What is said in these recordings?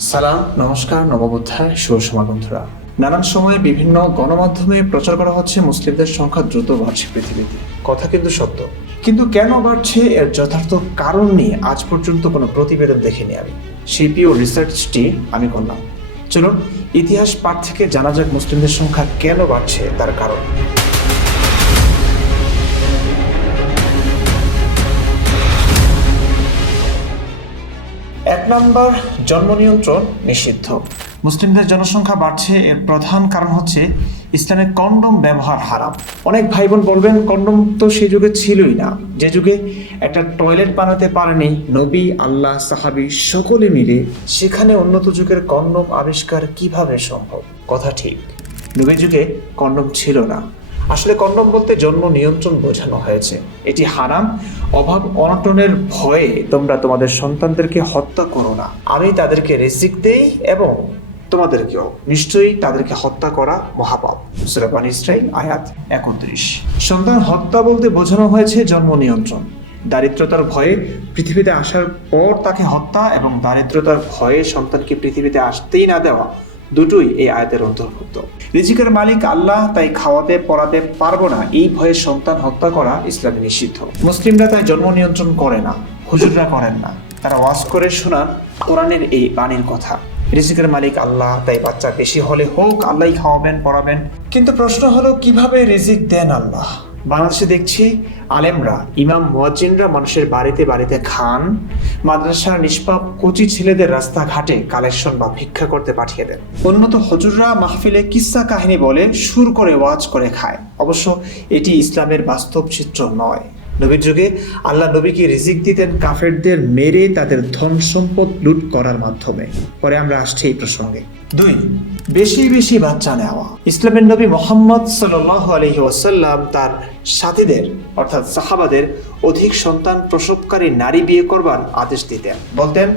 সালাম, নমস্কার নববোধ্যায় শুভ সময় বন্ধুরা। নানান সময়ে বিভিন্ন গণমাধ্যমে প্রচার করা হচ্ছে মুসলিমদের সংখ্যা দ্রুত বাড়ছে পৃথিবীতে। কথা কিন্তু সত্য। কিন্তু কেন বাড়ছে এর যথার্থ কারণ নিয়ে আজ পর্যন্ত কোনো প্রতিবেদন দেখিনি আমি। শিল্পী ও রিসার্চটি আমি করলাম চলুন, ইতিহাস পাঠ থেকে জানা যাক মুসলিমদের সংখ্যা কেন বাড়ছে তার কারণ। নম্বর জন্ম নিয়ন্ত্রণ নিষিদ্ধ। মুসলিমদের জনসংখ্যা বাড়ছে, এর প্রধান কারণ হচ্ছে ইসলামে কন্ডম ব্যবহার হারাম। অনেক ভাই বোন বলবেন, কন্ডম তো সেই যুগে ছিলই না। যে যুগে একটা টয়লেট বানাতে পারেনি নবী, আল্লাহ, সাহাবি সকলে মিলে, সেখানে উন্নত যুগের কন্ডম আবিষ্কার কীভাবে সম্ভব? কথা ঠিক। নবী যুগে কন্ডম ছিল না। আসলে কন্ডম বলতে জন্ম নিয়ন্ত্রণ বোঝানো হয়েছে। এটি হারাম, অভাব অনটনের ভয়ে তোমরা তোমাদের সন্তানদেরকে হত্যা করো না। আমি তাদেরকে রেসিক দেই এবং তোমাদেরকেও। নিশ্চয়ই তাদেরকে হত্যা করা মহাপাপ। সুরাপান ইসরাইল আয়াত একত্রিশ। সন্তান হত্যা বলতে বোঝানো হয়েছে জন্ম নিয়ন্ত্রণ। দারিদ্রতার ভয়ে পৃথিবীতে আসার পর তাকে হত্যা এবং দারিদ্রতার ভয়ে সন্তানকে পৃথিবীতে আসতেই না দেওয়া। দুটোই এই আয়াতের অন্তর্ভুক্ত। রিজিকের মালিক আল্লাহ তাই খাওয়াতে, পড়াতে পারব না। এই ভয়ে সন্তান হত্যা করা ইসলামে নিষিদ্ধ। মুসলিমরা তাই জন্ম নিয়ন্ত্রণ করে না, হুজুররা করেন না। তারা ওয়াজ করে শোনান, কোরআনের এই বাণীর কথা। রিজিকের মালিক আল্লাহ তাই বাচ্চা বেশি হলে হোক আল্লাহ খাওয়াবেন, পড়াবেন। কিন্তু প্রশ্ন হলো, কীভাবে রিজিক দেন আল্লাহ? বাংলাদেশে দেখছি আলেমরা, ইমাম, মুয়াজ্জিনরা মানুষের বাড়িতে বাড়িতে খান, মাদ্রাসার নিষ্পাপ কচি ছেলেদের রাস্তাঘাটে কালেকশন বা ভিক্ষা করতে পাঠিয়ে দেন। উন্নত হজুররা মাহফিলে কিস্সা কাহিনী বলে সুর করে ওয়াজ করে খায়। অবশ্য এটি ইসলামের বাস্তব চিত্র নয়। নবীর যুগে আল্লাহ নবীকে রিজিক দিতেন কাফেরদের মেরে তাদের ধন সম্পদ লুট করার মাধ্যমে। পরে আমরা আসছি এই প্রসঙ্গে। দুই বেশি বেশি বাচ্চা নেওয়া। ইসলামের নবী মোহাম্মদ সাল আলহি ওয়াসাল্লাম তার সাথীদের, অর্থাৎ সাহাবাদের, অধিক সন্তান প্রসবকারী নারী বিয়ে করবার আদেশ দিতেন। বলতেন,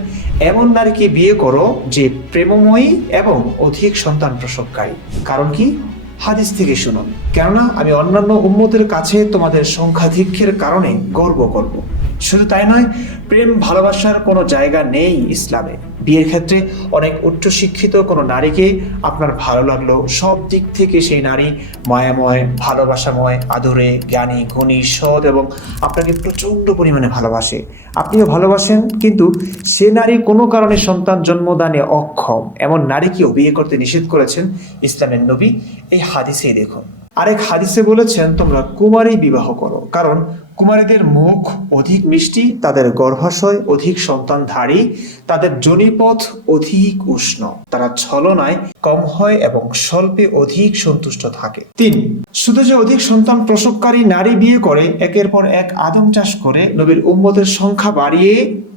এমন নারীকে বিয়ে করো যে প্রেমময়ী এবং অধিক সন্তান প্রসবকারী? কারণ কি? হাদিস থেকে শুনুন। কেননা, আমি অন্যান্য উম্মতের কাছে তোমাদের সংখ্যাধিক্যের কারণে গর্ব করব। শুধু তাই নয়, প্রেম ভালোবাসার কোনো জায়গা নেই ইসলামে। বিয়ের ক্ষেত্রে অনেক উচ্চশিক্ষিত কোনো নারীকে আপনার ভালো লাগল। সব দিক থেকে সেই নারী মায়াময়, ভালোবাসাময়, আদরে, জ্ঞানী, গুণী, সৎ এবং আপনাকে প্রচণ্ড পরিমাণে ভালোবাসে। আপনিও ভালোবাসেন, কিন্তু সে নারী কোনো কারণে সন্তান জন্মদানে অক্ষম। এমন নারীকেও বিয়ে করতে নিষেধ করেছেন ইসলামের নবী। এই হাদিসেই দেখুন। আরেক হাদিসে বলেছেন, তোমরা কুমারী বিবাহ করো, কারণ কুমারীদের মুখ অধিক মিষ্টি, তাদের গর্ভাশয় অধিক সন্তানধারী, তাদের জনিপথ অধিক উষ্ণ, তারা ছলনায় কম হয় এবং স্বল্পে অধিক সন্তুষ্ট থাকে। তিন, শুধু যে অধিক সন্তান প্রসবকারী নারী বিয়ে করে, একের পর এক আদম চাষ করে, নবীর উম্মতের সংখ্যা বাড়িয়ে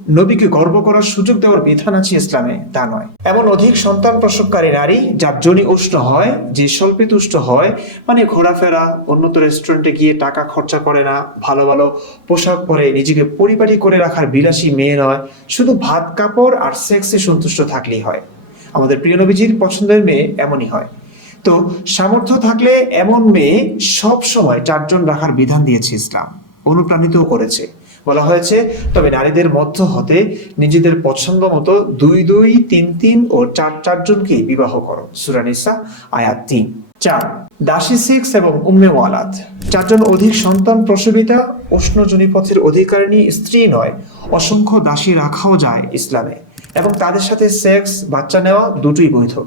নবীকে গর্ব করার সুযোগ দেওয়ার বিধান আছে ইসলামে, তা নয়। এমন অধিক সন্তান প্রসবকারী নারী যার জনি উষ্ণ হয়, যে স্বল্পে তুষ্ট হয় মানে ঘোরাফেরা উন্নত রেস্টুরেন্টে গিয়ে টাকা খরচা করে না, ভালো ভালো পোশাক পরে নিজেকে পরিপাটি করে রাখার বিলাসী মেয়ে নয়, শুধু ভাত কাপড় আর সেক্সে সন্তুষ্ট থাকলেই হয়। আমাদের প্রিয় নবীজির পছন্দের মেয়ে এমনই হয়। তো সামর্থ্য থাকলে এমন মেয়ে সব সময় চারজন রাখার বিধান দিয়েছে ইসলাম অনুপ্রাণিত করেছে। বলা হয়েছে, তবে নারীদের মধ্য হতে নিজেদের পছন্দ মতো দুই দুই, তিন তিন ও চার চারজনকে বিবাহ করো। সুরানিসা আয়াত তিন। চার, দাসী সিক্স এবং উম্মে ওয়ালাদ। চারজন অধিক সন্তান প্রসবিতা উষ্ণজনীপথের অধিকারিণী, স্ত্রী নয়, অসংখ্য দাসী রাখাও যায় ইসলামে। এবং তাদের সাথে সেক্স, বাচ্চা নেওয়া দুটোই বৈধ।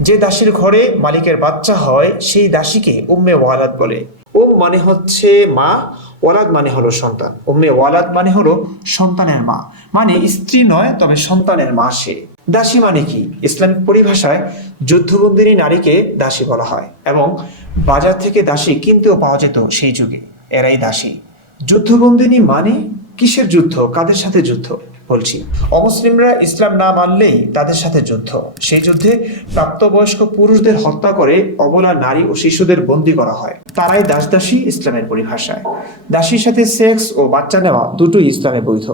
যে দাসীর ঘরে মালিকের বাচ্চা হয়, সেই দাসীকে উম্মে ওয়ালাদ বলে। উম মানে হচ্ছে মা ওয়ালাদ মানে হলো সন্তান। উম্মে ওয়ালাদ মানে হলো সন্তানের মা। মানে স্ত্রী নয়, তবে সন্তানের মা সে। দাসী মানে কি? ইসলামিক পরিভাষায় যুদ্ধবন্দিনী নারীকে দাসী বলা হয় এবং বাজার থেকে দাসী কিনতেও পাওয়া যেত সেই যুগে। এরাই দাসী। যুদ্ধবন্দিনী মানে কিসের যুদ্ধ? কাদের সাথে যুদ্ধ? বলছি। অমুসলিমরা ইসলাম না মানলেই তাদের সাথে যুদ্ধ। সেই যুদ্ধে প্রাপ্তবয়স্ক পুরুষদের হত্যা করে অবলা নারী ও শিশুদের বন্দী করা হয়। তারাই দাসদাসী ইসলামের পরিভাষায়। দাসীর সাথে সেক্স ও বাচ্চা নেওয়া দুটোই ইসলামে বৈধ।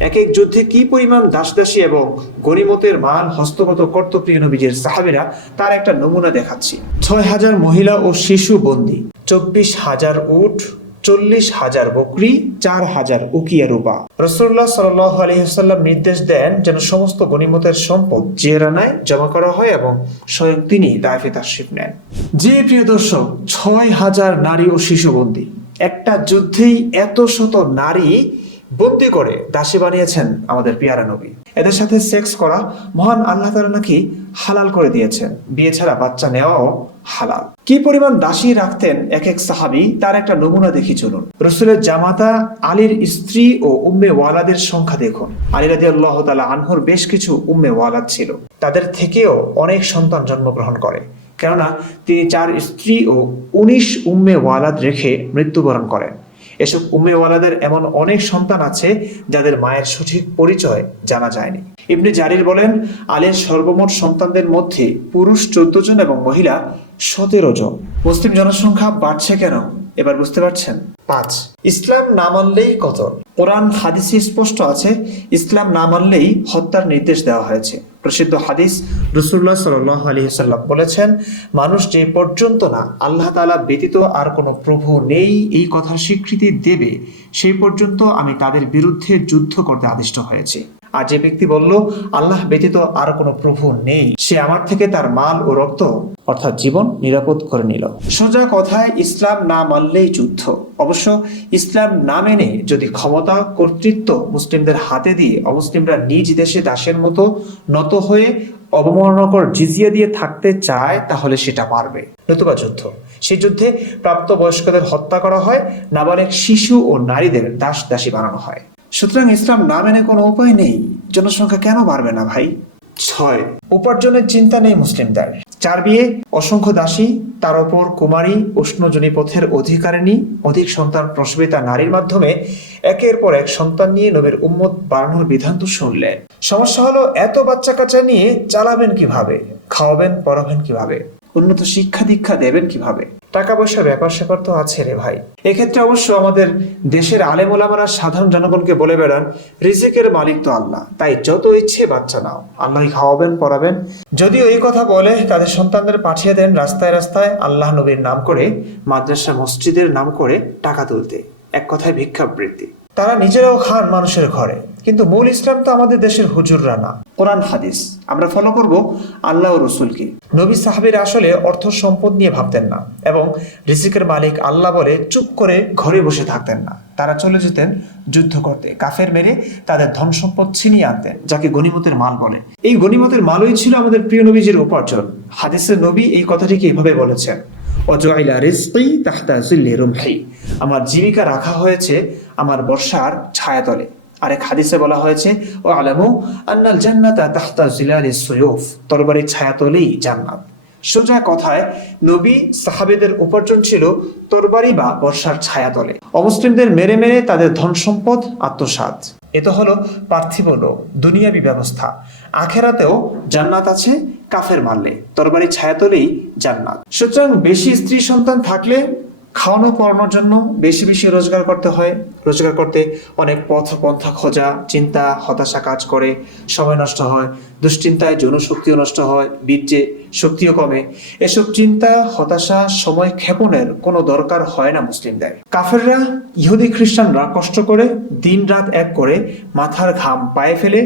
এক এক যুদ্ধে কি পরিমাণ দাসদাসী এবং গরিমতের মান হস্তগত কর্তপ্রিয় নবীজের সাহাবিরা, তার একটা নমুনা দেখাচ্ছি। ছয় হাজার মহিলা ও শিশু বন্দী, চব্বিশ হাজার উট চল্লিশ হাজার বকরি, চার হাজার উকিয়া রূপা। রসুল্লাহ সাল আলহিহাল্লাম নির্দেশ দেন যেন সমস্ত গণিমতের সম্পদ জেরানায় জমা করা হয় এবং স্বয়ং তিনি দায়ফে তাশরিফ নেন। যে প্রিয় দর্শক, ছয় হাজার নারী ও শিশু বন্দী। একটা যুদ্ধেই এত শত নারী বন্দি করে দাসী বানিয়েছেন আমাদের পিয়ারা নবী। এদের সাথে সেক্স করা মহান আল্লাহ তাআলা নাকি হালাল করে দিয়েছেন। বিয়ে ছাড়া বাচ্চা নেওয়াও হালাল। কি পরিমাণ দাসী রাখতেন এক এক সাহাবি, তার একটা নমুনা দেখি চলুন। রসুলের জামাতা আলীর স্ত্রী ও উম্মে ওয়ালাদের সংখ্যা দেখুন। আলী রাজি আল্লাহ তালা আনহুর বেশ কিছু উম্মে ওয়ালাদ ছিল। তাদের থেকেও অনেক সন্তান জন্মগ্রহণ করে। কেননা, তিনি চার স্ত্রী ও উনিশ উম্মে ওয়ালাদ রেখে মৃত্যুবরণ করেন। এসব উম্মেওয়ালাদের এমন অনেক সন্তান আছে যাদের মায়ের সঠিক পরিচয় জানা যায়নি। ইবনে জারির বলেন, আলীর সর্বমোট সন্তানদের মধ্যে পুরুষ চোদ্দ জন এবং মহিলা সতেরো জন। মুসলিম জনসংখ্যা বাড়ছে কেন? এবার বুঝতে পারছেন? পাঁচ। ইসলাম না মানলেই কতল কোরআন হাদিসে স্পষ্ট আছে ইসলাম না মানলেই হত্যার নির্দেশ দেওয়া হয়েছে। প্রসিদ্ধ হাদিস রসুল্লাহ সাল্লাহ আলী সাল্লাম বলেছেন মানুষ যে পর্যন্ত না আল্লাহ তালা ব্যতীত আর কোনো প্রভু নেই এই কথার স্বীকৃতি দেবে সেই পর্যন্ত আমি তাদের বিরুদ্ধে যুদ্ধ করতে আদিষ্ট হয়েছি। আর যে ব্যক্তি বলল, আল্লাহ ব্যতীত আর কোনো প্রভু নেই, সে আমার থেকে তার মাল ও রক্ত, অর্থাৎ জীবন, নিরাপদ করে নিল। সোজা কথায় ইসলাম না মানলেই যুদ্ধ। অবশ্য ইসলাম না মেনে যদি ক্ষমতা, কর্তৃত্ব মুসলিমদের হাতে দিয়ে অমুসলিমরা নিজ দেশে দাসের মতো নত হয়ে অবমাননাকর জিজিয়া দিয়ে থাকতে চায়, তাহলে সেটা পারবে। নতুবা যুদ্ধ। সেই যুদ্ধে প্রাপ্তবয়স্কদের হত্যা করা হয়, নাবালেক শিশু ও নারীদের দাস দাসী বানানো হয়। সুতরাং ইসলাম না মেনে কোনো উপায় নেই। জনসংখ্যা কেন বাড়বে না ভাই? ছয়। উপার্জনের চিন্তা নেই মুসলিমদের। চার বিয়ে অসংখ্য দাসী তার ওপর কুমারী উষ্ণজনী পথের অধিকারিণী অধিক সন্তান প্রসবিতা নারীর মাধ্যমে একের পর এক সন্তান নিয়ে নবীর উম্মত বাড়ানোর বিধান তো শুনলেন সমস্যা হলো এত বাচ্চা কাচ্চা নিয়ে চালাবেন কীভাবে? খাওয়াবেন পড়াবেন কীভাবে? উন্নত শিক্ষা দীক্ষা দেবেন কীভাবে? টাকা পয়সা ব্যাপার স্যাপার তো আছে রে ভাই। এক্ষেত্রে অবশ্য আমাদের দেশের আলেমোলামারা সাধারণ জনগণকে বলে বেড়ান, রিজিকের মালিক তো আল্লাহ। তাই যত ইচ্ছে বাচ্চা নাও। আল্লাহ খাওয়াবেন, পড়াবেন। যদিও এই কথা বলে তাদের সন্তানদের পাঠিয়ে দেন রাস্তায় রাস্তায় আল্লাহ নবীর নাম করে, মাদ্রাসা মসজিদের নাম করে টাকা তুলতে। এক কথায় ভিক্ষাবৃত্তি। তারা নিজেরাও খান মানুষের ঘরে। কিন্তু মূল ইসলাম তো আমাদের দেশের হুজুররা না। কোরআন হাদিস আমরা ফলো করব আল্লাহ রসুলকে। নবী সাহাবির আসলে অর্থ সম্পদ নিয়ে ভাবতেন না এবং রিসিকের মালিক আল্লাহ বলে চুপ করে ঘরে বসে থাকতেন না। তারা চলে যেতেন যুদ্ধ করতে। কাফের মেরে তাদের ধন সম্পদ ছিনিয়ে আনতেন যাকে গনিমতের মাল বলে। এই গনিমতের মালই ছিল আমাদের প্রিয় নবীজির উপার্জন। হাদিসের নবী এই কথাটিকে এভাবে বলেছেন অজয়লা রিজকি তাহতা জিল্লি রুমহি। আমার জীবিকা রাখা হয়েছে আমার বর্ষার ছায়াতলে। আরেক হাদিসে বলা হয়েছে ও আলামু আন্নাল জান্নাতা তাহতা জিলালি সুয়ুফ। তরবারির ছায়াতলেই জান্নাত। সোজা কথায়, নবী সাহাবেদের উপার্জন ছিল তরবারি বা বর্ষার ছায়াতলে। অমুসলিমদের মেরে মেরে তাদের ধন সম্পদ আত্মসাৎ। এ তো হলো পার্থিব লোক, দুনিয়াবি ব্যবস্থা। আখেরাতেও জান্নাত আছে, কাফের মারলে। তরবারি ছায়াতলেই জান্নাত। সুতরাং বেশি স্ত্রী সন্তান থাকলে খাওয়ানো পড়ানোর জন্য বেশি বেশি রোজগার করতে হয়। রোজগার করতে অনেক পথ পন্থা খোঁজা, চিন্তা, হতাশা কাজ করে। সময় নষ্ট হয়। দুশ্চিন্তায় যৌন শক্তিও নষ্ট হয়, বীর্যে শক্তিও কমে। এসব চিন্তা, হতাশা, সময় ক্ষেপণের কোনো দরকার হয় না মুসলিমদের। কাফেররা ইহুদি খ্রিস্টানরা কষ্ট করে দিন রাত এক করে মাথার ঘাম পায়ে ফেলে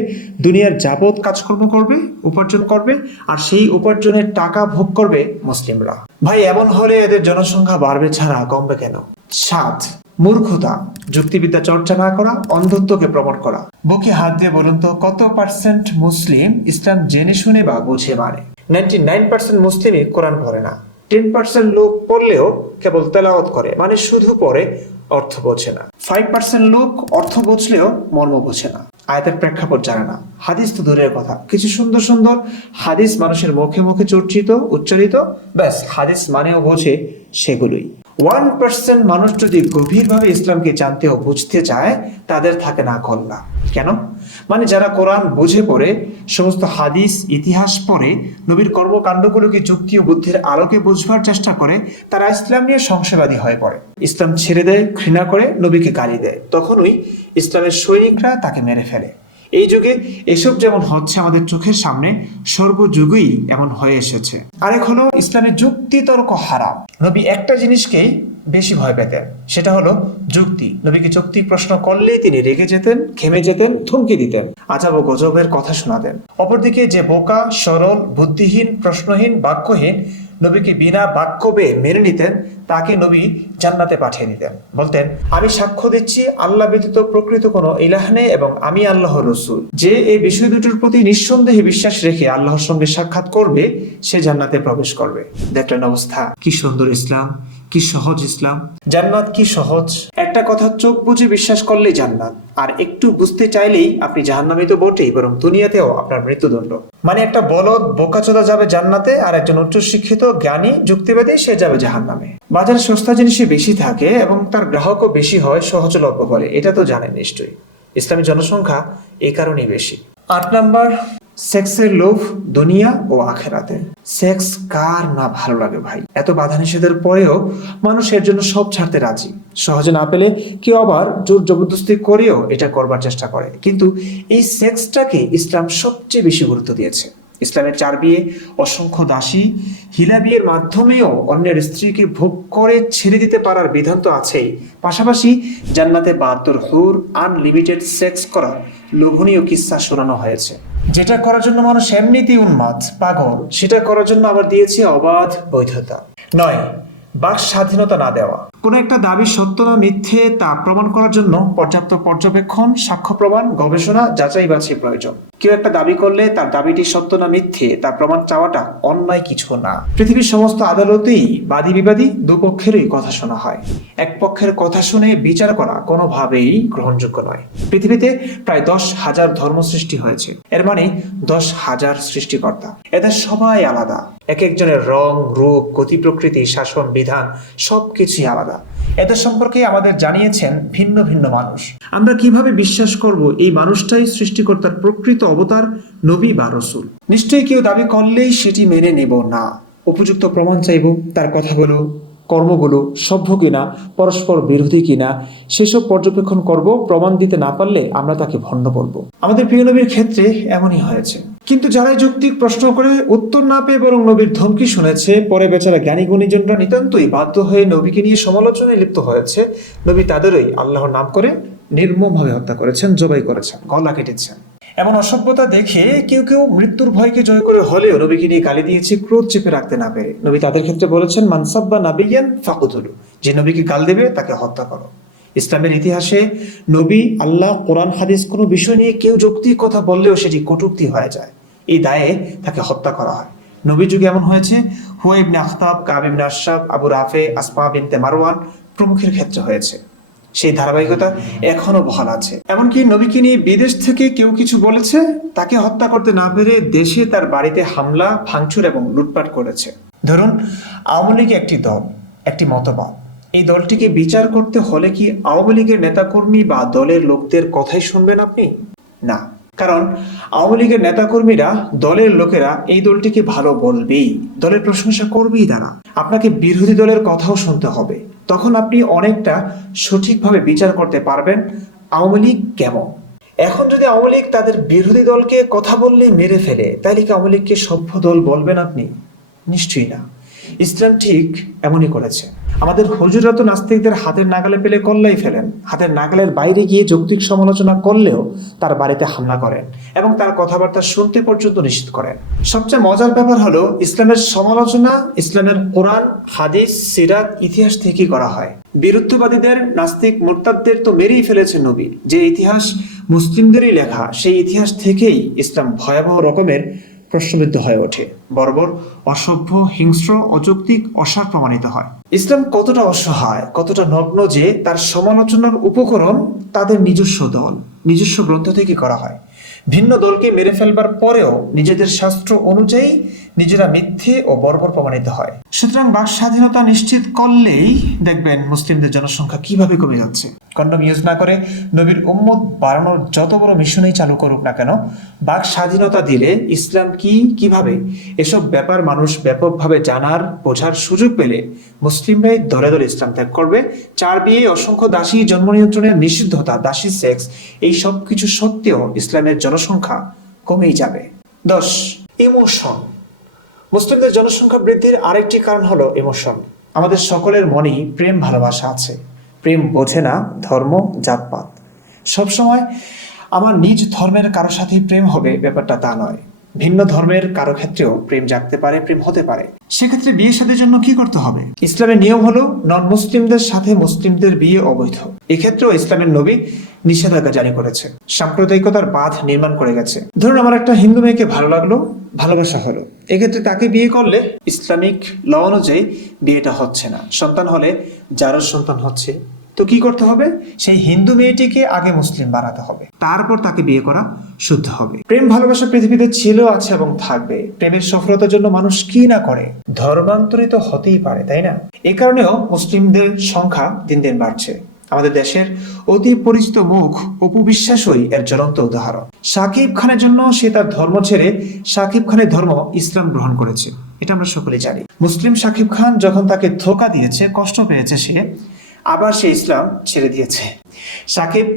দুনিয়ার যাবৎ কাজকর্ম করবে, উপার্জন করবে আর সেই উপার্জনের টাকা ভোগ করবে মুসলিমরা। ভাই, এমন হলে এদের জনসংখ্যা বাড়বে ছাড়া, কমবে কেন? সাত মূর্খতা যুক্তিবিদ্যা চর্চা না করা অন্ধত্বকে প্রমোট করা। বুকে হাত দিয়ে বলুন তো কত পার্সেন্ট মুসলিম ইসলাম জেনে শুনে বা বুঝে মানে নাইনটি নাইন পার্সেন্ট মুসলিমই কোরআন পড়ে না। টেন পার্সেন্ট লোক পড়লেও কেবল তেলাওয়াত করে মানে শুধু পড়ে অর্থ বোঝে না। ফাইভ পার্সেন্ট লোক অর্থ বুঝলেও মর্ম বোঝে না। আয়াতের প্রেক্ষাপট জানে না। হাদিস তো দূরের কথা। কিছু সুন্দর সুন্দর হাদিস মানুষের মুখে মুখে চর্চিত উচ্চারিত ব্যাস হাদিস মানেও বোঝে সেগুলোই। ওয়ান পার্সেন্ট মানুষ যদি গভীরভাবে ইসলামকে জানতে ও বুঝতে চায়, তাদের থাকে না কল্লা। কেন? মানে যারা কোরআন বুঝে পড়ে, সমস্ত হাদিস, ইতিহাস পড়ে, নবীর কর্মকাণ্ডগুলোকে যুক্তি ও বুদ্ধির আলোকে বুঝবার চেষ্টা করে, তারা ইসলাম নিয়ে সংশয়বাদী হয়ে পড়ে। ইসলাম ছেড়ে দেয়, ঘৃণা করে, নবীকে গালি দেয়। তখনই ইসলামের সৈনিকরা তাকে মেরে ফেলে। এই যুগে এসব যেমন হচ্ছে আমাদের চোখের সামনে, সর্বযুগেই এমন হয়ে এসেছে। আর এখনও ইসলামের যুক্তি তর্ক হারাম। নবী একটা জিনিসকেই বেশি ভয় পেতেন, সেটা হলো যুক্তি। নবীকে যুক্তি প্রশ্ন করলেই তিনি রেগে যেতেন খেমে যেতেন, থমকে দিতেন, আজাব ও গজবের কথা শোনাতেন। অপরদিকে যে বোকা, সরল, বুদ্ধিহীন, প্রশ্নহীন, বাক্যহীন নবীকে বিনা বাক্য মেনে নিতেন তাকে নবী জান্নাতে পাঠিয়ে দিতেন। বলতেন, আমি সাক্ষ্য দিচ্ছি আল্লাহ ব্যতীত প্রকৃত কোনো ইলাহ নেই এবং আমি আল্লাহর রসুল। যে এই বিষয় দুটোর প্রতি নিঃসন্দেহে বিশ্বাস রেখে আল্লাহর সঙ্গে সাক্ষাৎ করবে, সে জান্নাতে প্রবেশ করবে। দেখলেন অবস্থা। কি সুন্দর ইসলাম, কি সহজ ইসলাম। জান্নাত কি সহজ? একটা কথা চোখ বুঝে বিশ্বাস করলেই জান্নাত, আর একটু বুঝতে চাইলেই আপনি জাহান্নামে তো বটেই, বরং দুনিয়াতেও আপনার মৃত্যুদণ্ড। মানে একটা বলদ বোকাচোদা যাবে জান্নাতে, আর একজন উচ্চশিক্ষিত, জ্ঞানী, যুক্তিবাদী, সে যাবে জাহান্নামে। বাজারে সস্তা জিনিসই বেশি থাকে এবং তার গ্রাহকও বেশি হয়, সহজলভ্য বলে। এটা তো জানেন নিশ্চয়ই। ইসলামী জনসংখ্যা এই কারণেই বেশি। আট নাম্বার, সেক্সের লোভ দুনিয়া ও আখেরাতে। সেক্স কার না ভালো লাগে ভাই? এত বাধা নিষেধের পরেও মানুষ এর জন্য সব ছাড়তে রাজি। সহজে না পেলে কেউ আবার জোর জবরদস্তি করেও এটা করবার চেষ্টা করে। কিন্তু এই সেক্সটাকে ইসলাম সবচেয়ে বেশি গুরুত্ব দিয়েছে। ইসলামের চার বিয়ে, অসংখ্য দাসী। হিলা বিয়ের মাধ্যমেও অন্যের স্ত্রীকে ভোগ করে ছেড়ে দিতে পারার বিধান তো আছেই। পাশাপাশি জান্নাতে বাহাত্তর হুর আনলিমিটেড সেক্স করা লোভনীয় কিস্সা শোনানো হয়েছে। যেটা করার জন্য মানুষ এমনিতেই উন্মাদ, পাগল, সেটা করার জন্য আবার দিয়েছে অবাধ বৈধতা। নয়, বাক স্বাধীনতা না দেওয়া। কোনো একটা দাবি সত্য না মিথ্যে তা প্রমাণ করার জন্য পর্যাপ্ত পর্যবেক্ষণ, সাক্ষ্য প্রমাণ, গবেষণা, যাচাই বাছাই প্রয়োজন। কেউ একটা দাবি করলে তার দাবিটি সত্য না মিথ্যে, তা প্রমাণ চাওয়াটা অন্যায় কিছু না। পৃথিবীর সমস্ত আদালতেই বাদী বিবাদী দুপক্ষেরই কথা শোনা হয়। এক পক্ষের কথা শুনে বিচার করা কোনোভাবেই গ্রহণযোগ্য নয়। পৃথিবীতে প্রায় দশ হাজার ধর্ম সৃষ্টি হয়েছে। এর মানে দশ হাজার সৃষ্টিকর্তা। এদের সবাই আলাদা। এক একজনের রং, রূপ গতি প্রকৃতি শাসন, বিধান সবকিছুই আলাদা। এদের সম্পর্কে আমাদের জানিয়েছেন ভিন্ন ভিন্ন মানুষ। আমরা কীভাবে বিশ্বাস করব এই মানুষটাই সৃষ্টিকর্তার প্রকৃত অবতার নবী বা রসুল? নিশ্চয়ই কেউ দাবি করলেই সেটি মেনে নেব না। উপযুক্ত প্রমাণ চাইব তার কথাগুলো কর্মগুলো সভ্য কিনা পরস্পর বিরোধী কিনা সেসব পর্যবেক্ষণ করব প্রমাণ দিতে না পারলে আমরা তাকে ভণ্ড বলব। আমাদের প্রিয় নবীর ক্ষেত্রে এমনই হয়েছে। কিন্তু যারা যৌক্তিক প্রশ্ন করে উত্তর না পেয়ে বরং নবীর ধমকি শুনেছে, পরে বেচারা জ্ঞানী গুণীজনরা নিতান্তই বাধ্য হয়ে নবীকে নিয়ে সমালোচনায় লিপ্ত হয়েছে। নবী তাদেরই আল্লাহর নাম করে নির্মমভাবে হত্যা করেছেন, জবাই করেছেন, গলা কেটেছেন। এমন অসভ্যতা দেখে কেউ কেউ মৃত্যুর ভয়কে জয় করে হলেও নবীকে নিয়ে গালি দিয়েছে, ক্রোধ চেপে রাখতে না পেরে। নবী তাদের ক্ষেত্রে বলেছেন মানসাব্বা নাবিয়ান ফাকুতুলু যে নবীকে গাল দেবে তাকে হত্যা করো। ইসলামের ইতিহাসে নবী, আল্লাহ, কোরআন, হাদিস কোনো বিষয় নিয়ে কেউ যৌক্তিক কথা বললেও সেটি কটূক্তি হয়ে যায়। এই দায়ে তাকে হত্যা করা হয়। নবী যুগে এমন হয়েছে হুয়া ইবনে আখতাব, কাব আশরাফ, আবু রাফে আসমা বিনতে মারওয়ান প্রমুখের ক্ষেত্রে হয়েছে। সেই ধারাবাহিকতা এখনও বহাল আছে। এমনকি নবীকে নিয়ে বিদেশ থেকে কেউ কিছু বলেছে, তাকে হত্যা করতে না পেরে দেশে তার বাড়িতে হামলা, ভাঙচুর এবং লুটপাট করেছে। ধরুন, আওয়ামী লীগ একটি দল, একটি মতবাদ। এই দলটিকে বিচার করতে হলে কি আওয়ামী লীগের নেতাকর্মী বা দলের লোকদের কথাই শুনবেন আপনি? না। কারণ আওয়ামী লীগের নেতাকর্মীরা, দলের লোকেরা এই দলটিকে ভালো বলবেই। দলের প্রশংসা করবেই তারা। আপনাকে বিরোধী দলের কথাও শুনতে হবে। তখন আপনি অনেকটা সঠিকভাবে বিচার করতে পারবেন আওয়ামী লীগ কেমন। এখন যদি আওয়ামী লীগ তাদের বিরোধী দলকে কথা বললেই মেরে ফেলে তাহলে কি আওয়ামী লীগকে সভ্য দল বলবেন আপনি? নিশ্চয়ই না। ইসলাম ঠিক এমনই করেছে। আমাদের হুজুরা তো নাস্তিকদের হাতের নাগালে পেলে কল্লাই ফেলেন। হাতের নাগালের বাইরে গিয়ে যৌক্তিক সমালোচনা করলেও তার বাড়িতে হামলা করেন এবং তার কথাবার্তা শুনতে পর্যন্ত নিষেধ করেন। সবচেয়ে মজার ব্যাপার হলো, ইসলামের সমালোচনা, ইসলামের কোরআন, হাদিস, সিরাত, ইতিহাস থেকেই করা হয়। বিরুদ্ধবাদীদের, নাস্তিক মোরতাদদের তো মেরেই ফেলেছে নবী। যে ইতিহাস মুসলিমদেরই লেখা, সেই ইতিহাস থেকেই ইসলাম ভয়াবহ রকমের প্রশ্নবিদ্ধ হয়ে ওঠে। বর্বর অসভ্য হিংস্র অযৌক্তিক অসার প্রমাণিত হয়। ইসলাম কতটা অসহায় কতটা নগ্ন যে তার সমালোচনার উপকরণ তাদের নিজস্ব দল নিজস্ব গ্রন্থ থেকে করা হয়। ভিন্ন দলকে মেরে ফেলবার পরেও নিজেদের শাস্ত্র অনুযায়ী নিজেরা মিথ্যে ও বর্বর প্রমাণিত হয়। সুতরাং বাক স্বাধীনতা নিশ্চিত করলেই দেখবেন মুসলিমদের জনসংখ্যা কীভাবে কমে যাচ্ছে। কন্ডম ইউজ না করে নবীর উম্মত বাড়ানোর যত বড় মিশনেই চালু করুক না কেন বাক স্বাধীনতা দিলে ইসলাম কি, কীভাবে, এসব ব্যাপার মানুষ ব্যাপকভাবে জানার, বোঝার সুযোগ পেলে মুসলিমরাই দলে দলে ইসলাম ত্যাগ করবে। চার বিয়ে, অসংখ্য দাসী, জন্ম নিয়ন্ত্রণের নিষিদ্ধতা, দাসী সেক্স, এই সব কিছু সত্ত্বেও ইসলামের জনসংখ্যা কমেই যাবে। দশ, ইমোশন। মুসলিমদের জনসংখ্যা বৃদ্ধির আরেকটি কারণ হলো ইমোশন। আমাদের সকলের মনেই প্রেম ভালোবাসা আছে। প্রেম বোঝে না ধর্ম জাতপাত। সবসময় আমার নিজ ধর্মের কারও সাথে প্রেম হবে ব্যাপারটা তা নয়। ভিন্ন ধর্মের কারও ক্ষেত্রেও প্রেম জাগতে পারে, প্রেম হতে পারে। সেক্ষেত্রে বিয়ে সাথে জন্য কি করতে হবে? ইসলামের নিয়ম হলো নন মুসলিমদের সাথে মুসলিমদের বিয়ে অবৈধ। এক্ষেত্রেও ইসলামের নবী নিষেধাজ্ঞা জারি করেছে। সাম্প্রদায়িকতার বাঁধ নির্মাণ করে গেছে। ধরুন আমার একটা হিন্দু মেয়েকে ভালো লাগল, ভালোবাসা হলো। এক্ষেত্রে তাকে বিয়ে করলে ইসলামিক ল অনুযায়ী বিয়েটা হচ্ছে না। সন্তান হলে যারও সন্তান হচ্ছে, তো কি করতে হবে? সেই হিন্দু মেয়েটিকে আগে মুসলিম বানাতে হবে। তারপর তাকে বিয়ে করা শুদ্ধ হবে। প্রেম, ভালোবাসা পৃথিবীতে ছিল আছে এবং থাকবে। প্রেমের সফলতার জন্য মানুষ কি না করে? ধর্মান্তরিত হতেই পারে, তাই না? এ কারণেও মুসলিমদের সংখ্যা দিন দিন বাড়ছে। আমাদের দেশের অতি পরিচিত মুখ অপু বিশ্বাসই এর জ্বলন্ত উদাহরণ। সাকিব খানের জন্য সে তার ধর্ম ছেড়ে সাকিব খানের ধর্ম ইসলাম গ্রহণ করেছে। এটা আমরা সকলেই জানি। মুসলিম সাকিব খান যখন তাকে ধোকা দিয়েছে, কষ্ট পেয়েছে সে, আবার সে ইসলাম ছেড়ে দিয়েছে। সাকিব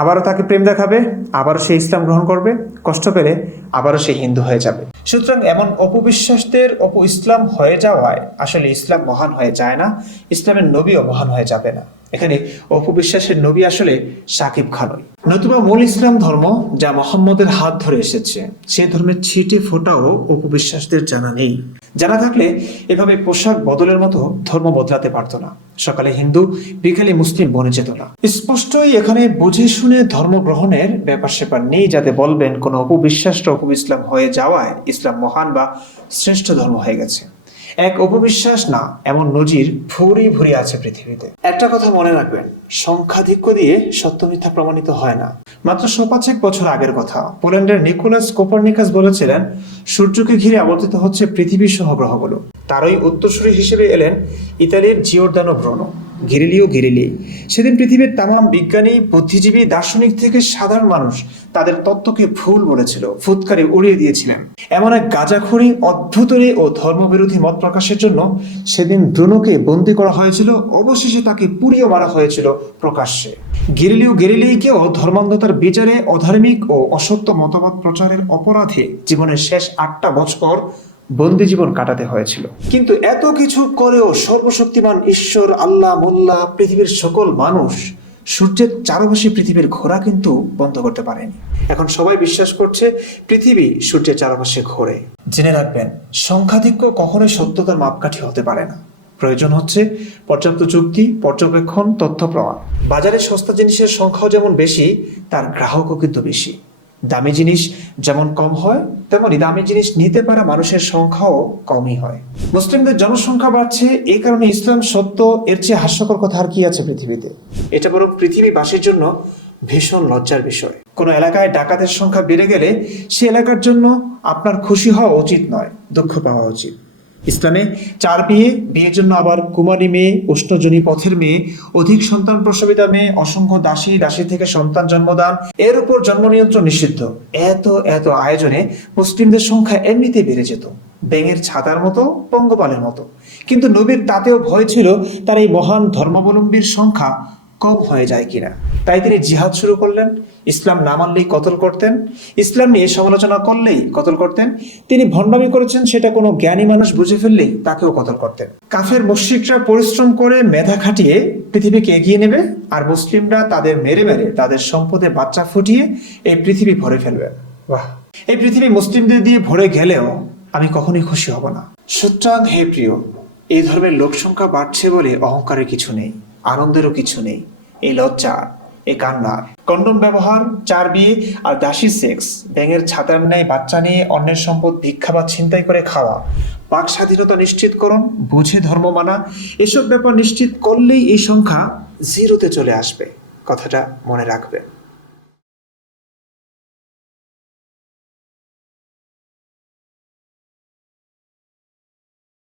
আবারও তাকে প্রেম দেখাবে, আবারও সে ইসলাম গ্রহণ করবে, কষ্ট পেলে আবারও সে হিন্দু হয়ে যাবে। সুতরাং এমন অপবিশ্বাসদের অপু ইসলাম হয়ে যাওয়ায় আসলে ইসলাম মহান হয়ে যায় না, ইসলামের নবীও মহান হয়ে যাবে না। এখানে অপবিশ্বাসের নবী আসলে সাকিব খানই নতুবা মূল ইসলাম ধর্ম যা মোহাম্মদের হাত ধরে এসেছে, সে ধর্মের ছিটে ফোটাও অপবিশ্বাসদের জানা নেই। জানা থাকলে এভাবে পোশাক বদলের মতো ধর্ম বদলাতে পারতো না। সকালে হিন্দু, বিকেলে মুসলিম বনে যেত না। স্পষ্টই এখানে বুঝে শুনে ধর্ম গ্রহণের ব্যাপার স্যাপার নেই, যাতে বলবেন কোন অপবিশ্বাসটা অপু ইসলাম হয়ে যাওয়ায় ইসলাম মহান বা শ্রেষ্ঠ ধর্ম হয়ে গেছে। এক অপবিশ্বাস না, এমন নজির ভরি ভরি আছে পৃথিবীতে। একটা কথা মনে রাখবেন, সংখ্যাধিক্য দিয়ে সত্য মিথ্যা প্রমাণিত হয় না। মাত্র সোপাচেক বছর আগের কথা, পোল্যান্ডের নিকোলাস কোপারনিকাস বলেছিলেন, সূর্যকে ঘিরে আবর্তিত হচ্ছে পৃথিবীর সহ গ্রহগুলো। তারই উত্তরসূরি হিসেবে এলেন ইতালির জিওর্দানো ব্রনো। গিরিলিও গিরিলি সেদিন পৃথিবীর তামাম বিজ্ঞানী, বুদ্ধিজীবী, দার্শনিক থেকে সাধারণ মানুষ তাদের তত্ত্বকে ভুল বলেছিল, ফুৎকারে উড়িয়ে দিয়েছিলেন। এমন এক গাজাখড়ি অদ্ভুতরে ও ধর্মবিরোধী মত প্রকাশের জন্য সেদিন ব্রুনোকে বন্দী করা হয়েছিল, অবশেষে তাকে পুড়িয়ে মারা হয়েছিল প্রকাশ্যে। গিরিলিও গিরিলিকেও ধর্মান্ধতার বিচারে অধার্মিক ও অসত্য মতবাদ প্রচারের অপরাধে জীবনের শেষ আটটা বছর বন্দি জীবন কাটাতে হয়েছিল। কিন্তু এত কিছু করেও সর্বশক্তিমান ঈশ্বর, আল্লাহ, মোল্লা, পৃথিবীর সকল মানুষ, সূর্যের চারপাশে পৃথিবীর ঘোরা কিন্তু বন্ধ করতে পারেনি। এখন সবাই বিশ্বাস করছে পৃথিবী সূর্যের চারপাশে ঘোরে। জেনে রাখবেন, সংখ্যাধিক্য কখনোই সত্যতার মাপকাঠি হতে পারে না। প্রয়োজন হচ্ছে পর্যাপ্ত চুক্তি পর্যবেক্ষণ, তথ্য প্রমাণ। বাজারে সস্তা জিনিসের সংখ্যাও যেমন বেশি, তার গ্রাহকও কিন্তু বেশি। দামি জিনিস যেমন কম হয়, তেমনি দামি জিনিস নিতে পারা মানুষের সংখ্যাও কমই হয়। মুসলিমদের জনসংখ্যা বাড়ছে এই কারণে ইসলাম সত্য, এর চেয়ে হাস্যকর কথা আর কি আছে পৃথিবীতে? এটা বরং পৃথিবীবাসীর জন্য ভীষণ লজ্জার বিষয়। কোনো এলাকায় ডাকাতের সংখ্যা বেড়ে গেলে সে এলাকার জন্য আপনার খুশি হওয়া উচিত নয়, দুঃখ পাওয়া উচিত। ইসলামে চার বিয়ে, বিয়ের জন্য আবার কুমারী মেয়ে, উষ্ণজনী পথের মেয়ে, অধিক সন্তান প্রসবিতা মেয়ে, অসংখ্য দাসী দাসী থেকে সন্তান জন্মদান, এর উপর জন্ম নিয়ন্ত্রণ নিষিদ্ধ। এত এত আয়োজনে মুসলিমদের সংখ্যা এমনিতেই বেড়ে যেত, ব্যাঙের ছাতার মতো, পঙ্গপালের মতো। কিন্তু নবীর তাতেও ভয় ছিল, তার এই মহান ধর্মাবলম্বীর সংখ্যা কম হয়ে যায় কিনা। তাই তিনি জিহাদ শুরু করলেন, ইসলাম না মানলেই কতল করতেন, ইসলাম নিয়ে সমালোচনা করলেই কতল করতেন, তিনি ভণ্ডামি করেছেন, সেটা কোনো জ্ঞানী মানুষ বুঝে ফেললেই তাকেও কতল করতেন। কাফের মুশ্রিকরা পরিশ্রম করে মেধা খাটিয়ে পৃথিবীকে এগিয়ে নেবে, আর মুসলিমরা তাদের মেরে মেরে তাদের সম্পদে বাচ্চা ফুটিয়ে এই পৃথিবী ভরে ফেলবে। বাহ! এই পৃথিবী মুসলিমদের দিয়ে ভরে গেলেও আমি কখনোই খুশি হব না। সুতরাং হে প্রিয়, এই ধর্মের লোক সংখ্যা বাড়ছে বলে অহংকারের কিছু নেই। আনন্দেরও কিছু নেই। এই লজ্জা এ কান্না কন্ডম ব্যবহার, চার বিয়ে আর দাসী সেক্স, ব্যাঙের ছাতার ন্যায় বাচ্চা নিয়ে অন্যের সম্পদ ভিক্ষা বা ছিনতাই করে খাওয়া। বাক স্বাধীনতা নিশ্চিত করুন, বুঝে ধর্ম মানা, এসব ব্যাপার নিশ্চিত করলেই এই সংখ্যা জিরোতে চলে আসবে, কথাটা মনে রাখবেন।